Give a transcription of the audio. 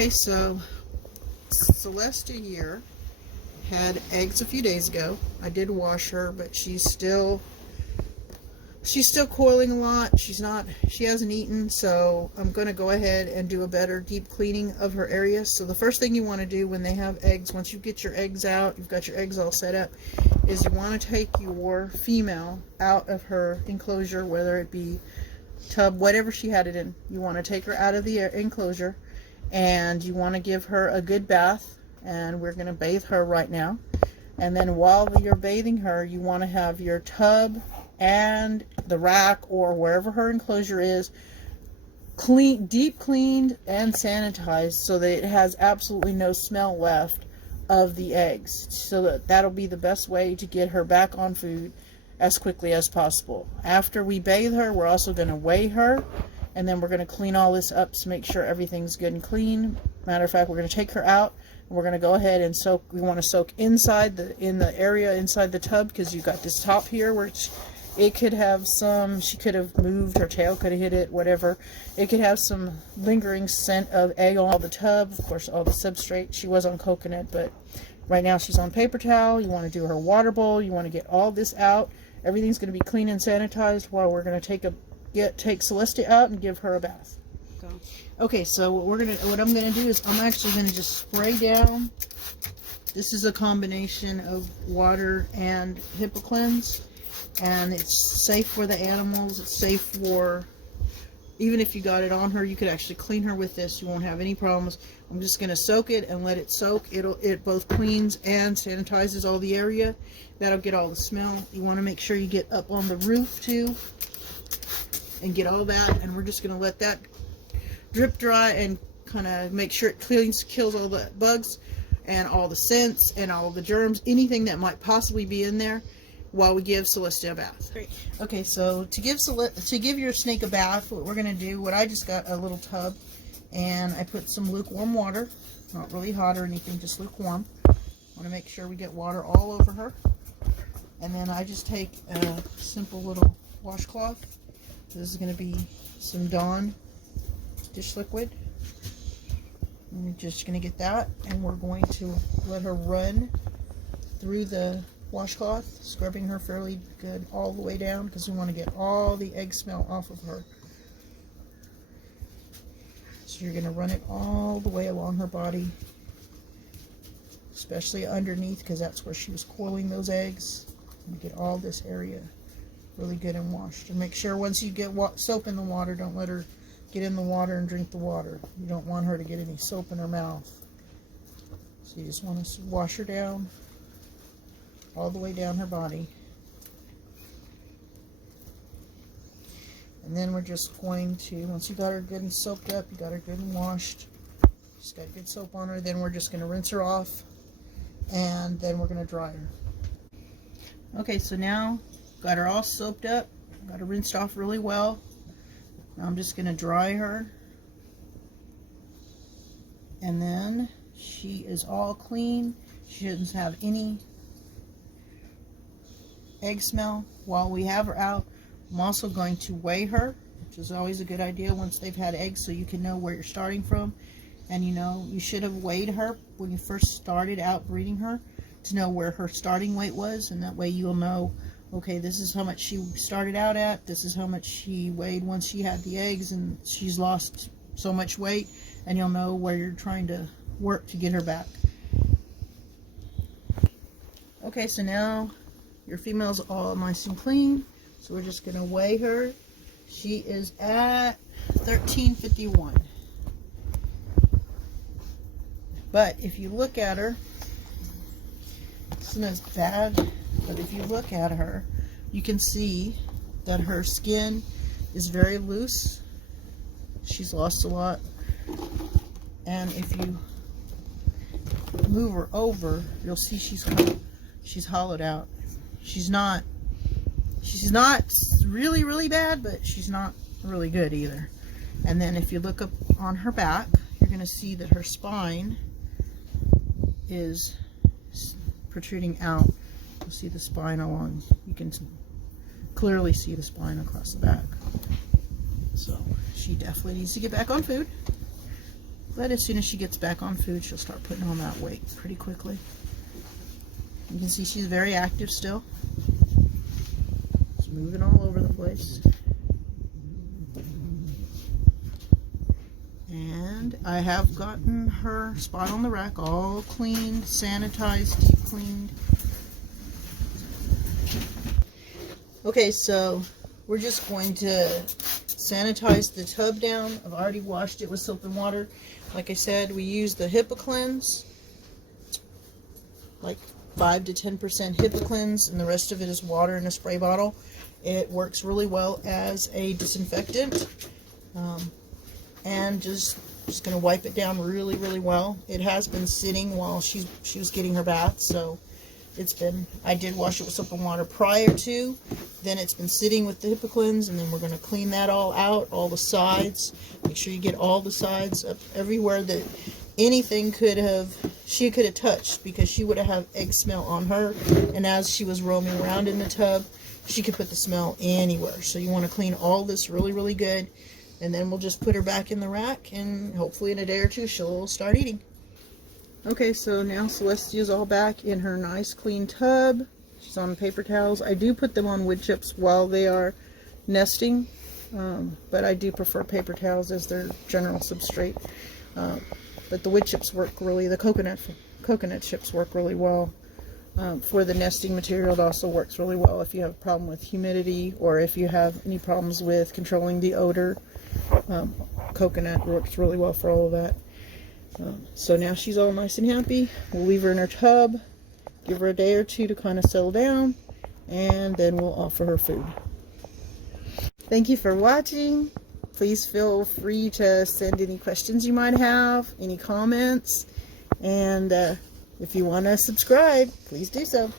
Okay, so Celestia here had eggs a few days ago. I did wash her, but she's still coiling a lot. She hasn't eaten, so I'm going to go ahead and do a better deep cleaning of her area. So the first thing you want to do when they have eggs, once you get your eggs out, you've got your eggs all set up, is you want to take your female out of her enclosure, whether it be tub, whatever she had it in. You want to take her out of the enclosure, and you want to give her a good bath, and we're going to bathe her right now. And then while you're bathing her, you want to have your tub and the rack or wherever her enclosure is deep cleaned and sanitized, so that it has absolutely no smell left of the eggs. So that'll be the best way to get her back on food as quickly as possible. After we bathe her, we're also going to weigh her, and then we're going to clean all this up to make sure everything's good and clean. Matter of fact, we're going to take her out, and we're going to go ahead and soak. We want to soak inside in the area inside the tub, because you've got this top here where it could have some, she could have moved, her tail could have hit it, whatever. It could have some lingering scent of egg on all the tub. Of course, all the substrate. She was on coconut, but right now she's on paper towel. You want to do her water bowl. You want to get all this out. Everything's going to be clean and sanitized while we're going to take Celestia out and give her a bath. Okay, so what I'm going to do is I'm actually going to just spray down. This is a combination of water and HIPAA-Cleanse, and it's safe for the animals. It's safe for, even if you got it on her, you could actually clean her with this. You won't have any problems. I'm just going to soak it and let it soak. It both cleans and sanitizes all the area. That'll get all the smell. You want to make sure you get up on the roof too and get all that, and we're just going to let that drip dry and kind of make sure it kills all the bugs and all the scents and all the germs, anything that might possibly be in there, while we give Celestia a bath. Great. Okay, so to give your snake a bath, what we're going to do, I just got a little tub, and I put some lukewarm water, not really hot or anything, just lukewarm. I want to make sure we get water all over her. And then I just take a simple little washcloth. This is going to be some Dawn dish liquid. And we're just going to get that, and we're going to let her run through the washcloth, scrubbing her fairly good all the way down, because we want to get all the egg smell off of her. So you're going to run it all the way along her body, especially underneath, because that's where she was coiling those eggs. And get all this area really good and washed. And make sure once you get soap in the water, don't let her get in the water and drink the water. You don't want her to get any soap in her mouth. So you just want to wash her down all the way down her body. And then we're just going to, once you got her good and soaked up, you got her good and washed, just got good soap on her, then we're just going to rinse her off, and then we're going to dry her. Okay, so now got her all soaped up, got her rinsed off really well. Now I'm just going to dry her, and then she is all clean. She doesn't have any egg smell. While we have her out, I'm also going to weigh her, which is always a good idea once they've had eggs, so you can know where you're starting from. And you should have weighed her when you first started out breeding her, to know where her starting weight was, and that way you'll know, okay, this is how much she started out at, this is how much she weighed once she had the eggs, and she's lost so much weight, and you'll know where you're trying to work to get her back. Okay, so now your female's all nice and clean, so we're just going to weigh her. She is at 1351. But if you look at her, isn't as bad, but if you look at her, you can see that her skin is very loose. She's lost a lot. And if you move her over, you'll see she's hollowed out. She's not really, really bad, but she's not really good either. And then if you look up on her back, you're going to see that her spine is protruding out. You'll see the spine along. You can clearly see the spine across the back. So she definitely needs to get back on food. But as soon as she gets back on food, she'll start putting on that weight pretty quickly. You can see she's very active still. She's moving all over the place. And I have gotten her spot on the rack all cleaned, sanitized, deep cleaned. Okay, so we're just going to sanitize the tub down. I've already washed it with soap and water. Like I said, we use the HIPAA cleanse, like 5 to 10% HIPAA cleanse, and the rest of it is water in a spray bottle. It works really well as a disinfectant. And just going to wipe it down really, really well. It has been sitting while she was getting her bath, so I did wash it with soap and water prior to, then it's been sitting with the HIPAA cleanse, and then we're going to clean that all out, all the sides. Make sure you get all the sides up everywhere that anything she could have touched, because she would have had egg smell on her, and as she was roaming around in the tub, she could put the smell anywhere. So you want to clean all this really, really good, and then we'll just put her back in the rack, and hopefully in a day or two she'll start eating. Okay, so now Celestia's all back in her nice clean tub. She's on paper towels. I do put them on wood chips while they are nesting, but I do prefer paper towels as their general substrate. But the wood chips work the coconut chips work really well. For the nesting material, it also works really well if you have a problem with humidity, or if you have any problems with controlling the odor. Coconut works really well for all of that. So now she's all nice and happy. We'll leave her in her tub, give her a day or two to kind of settle down, and then we'll offer her food. Thank you for watching. Please feel free to send any questions you might have, any comments, and if you want to subscribe, please do so.